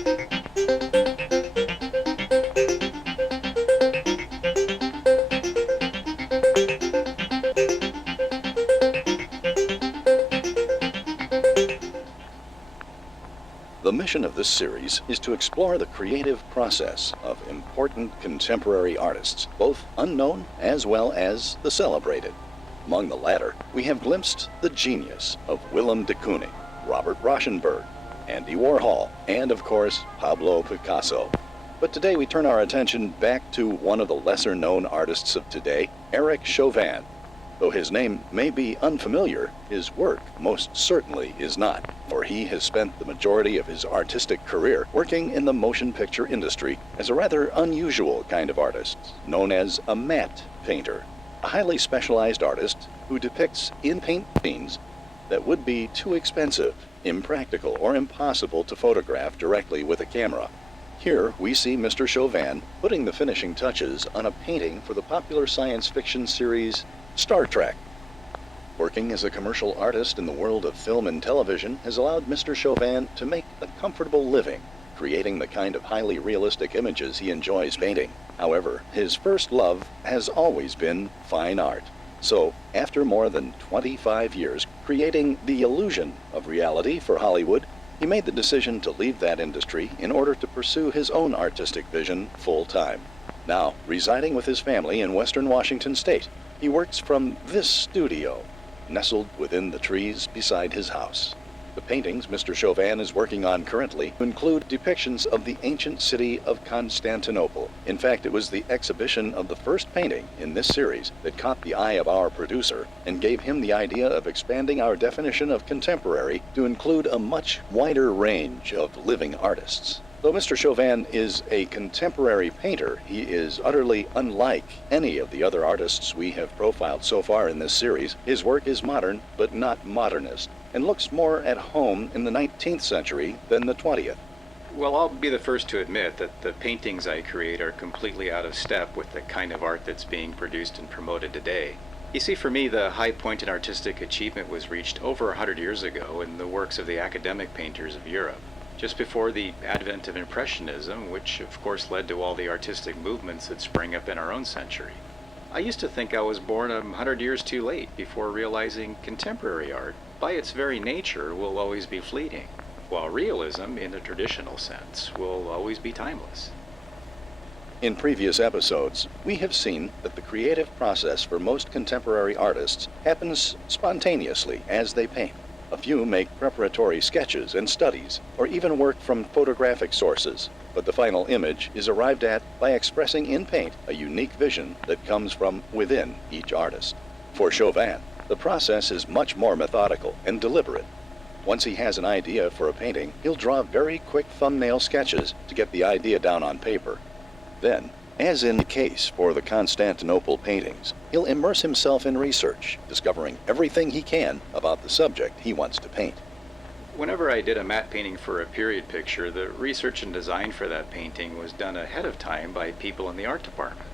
The mission of this series is to explore the creative process of important contemporary artists, both unknown as well as the celebrated. Among the latter, we have glimpsed the genius of Willem de Kooning, Robert Rauschenberg, Andy Warhol, and of course, Pablo Picasso. But today we turn our attention back to one of the lesser-known artists of today, Eric Chauvin. Though his name may be unfamiliar, his work most certainly is not, for he has spent the majority of his artistic career working in the motion picture industry as a rather unusual kind of artist, known as a matte painter, a highly specialized artist who depicts in-paint scenes that would be too expensive, impractical, or impossible to photograph directly with a camera. Here we see Mr. Chauvin putting the finishing touches on a painting for the popular science fiction series Star Trek. Working as a commercial artist in the world of film and television has allowed Mr. Chauvin to make a comfortable living, creating the kind of highly realistic images he enjoys painting. However, his first love has always been fine art. So, after more than 25 years creating the illusion of reality for Hollywood, he made the decision to leave that industry in order to pursue his own artistic vision full-time. Now, residing with his family in western Washington state, he works from this studio, nestled within the trees beside his house. The paintings Mr. Chauvin is working on currently include depictions of the ancient city of Constantinople. In fact, it was the exhibition of the first painting in this series that caught the eye of our producer and gave him the idea of expanding our definition of contemporary to include a much wider range of living artists. Though Mr. Chauvin is a contemporary painter, he is utterly unlike any of the other artists we have profiled so far in this series. His work is modern, but not modernist, and looks more at home in the 19th century than the 20th. Well, I'll be the first to admit that the paintings I create are completely out of step with the kind of art that's being produced and promoted today. You see, for me, the high point in artistic achievement was reached over 100 years ago in the works of the academic painters of Europe, just before the advent of Impressionism, which of course led to all the artistic movements that sprang up in our own century. I used to think I was born 100 years too late before realizing contemporary art, by its very nature, will always be fleeting, while realism, in the traditional sense, will always be timeless. In previous episodes, we have seen that the creative process for most contemporary artists happens spontaneously as they paint. A few make preparatory sketches and studies, or even work from photographic sources, but the final image is arrived at by expressing in paint a unique vision that comes from within each artist. For Chauvin, the process is much more methodical and deliberate. Once he has an idea for a painting, he'll draw very quick thumbnail sketches to get the idea down on paper. Then, as in the case for the Constantinople paintings, he'll immerse himself in research, discovering everything he can about the subject he wants to paint. Whenever I did a matte painting for a period picture, the research and design for that painting was done ahead of time by people in the art department.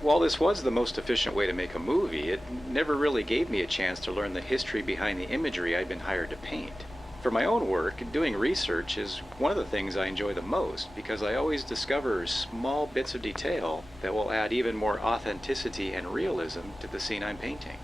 While this was the most efficient way to make a movie, it never really gave me a chance to learn the history behind the imagery I'd been hired to paint. For my own work, doing research is one of the things I enjoy the most because I always discover small bits of detail that will add even more authenticity and realism to the scene I'm painting.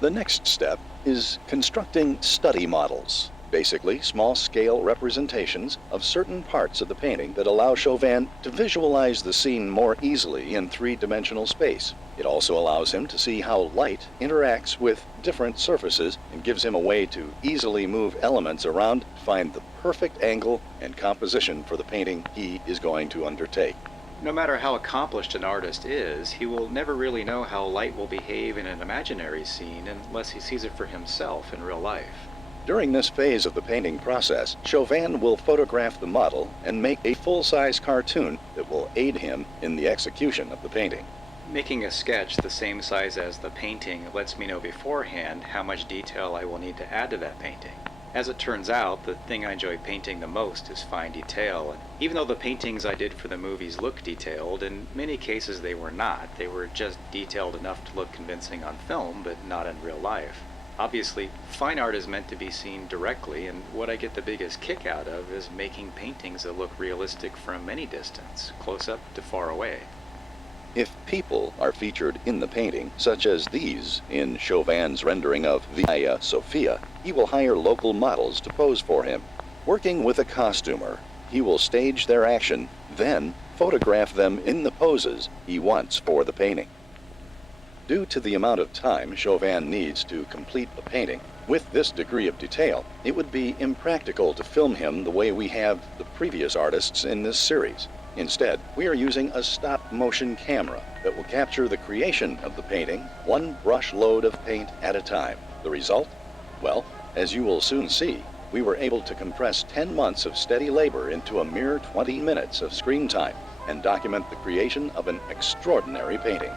The next step is constructing study models, basically small-scale representations of certain parts of the painting that allow Chauvin to visualize the scene more easily in three-dimensional space. It also allows him to see how light interacts with different surfaces and gives him a way to easily move elements around to find the perfect angle and composition for the painting he is going to undertake. No matter how accomplished an artist is, he will never really know how light will behave in an imaginary scene unless he sees it for himself in real life. During this phase of the painting process, Chauvin will photograph the model and make a full-size cartoon that will aid him in the execution of the painting. Making a sketch the same size as the painting lets me know beforehand how much detail I will need to add to that painting. As it turns out, the thing I enjoy painting the most is fine detail, and even though the paintings I did for the movies look detailed, in many cases they were not. They were just detailed enough to look convincing on film, but not in real life. Obviously, fine art is meant to be seen directly, and what I get the biggest kick out of is making paintings that look realistic from any distance, close up to far away. If people are featured in the painting, such as these in Chauvin's rendering of the Hagia Sophia, he will hire local models to pose for him. Working with a costumer, he will stage their action, then photograph them in the poses he wants for the painting. Due to the amount of time Chauvin needs to complete the painting, with this degree of detail, it would be impractical to film him the way we have the previous artists in this series. Instead, we are using a stop-motion camera that will capture the creation of the painting, one brush load of paint at a time. The result? Well, as you will soon see, we were able to compress 10 months of steady labor into a mere 20 minutes of screen time and document the creation of an extraordinary painting.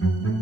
you.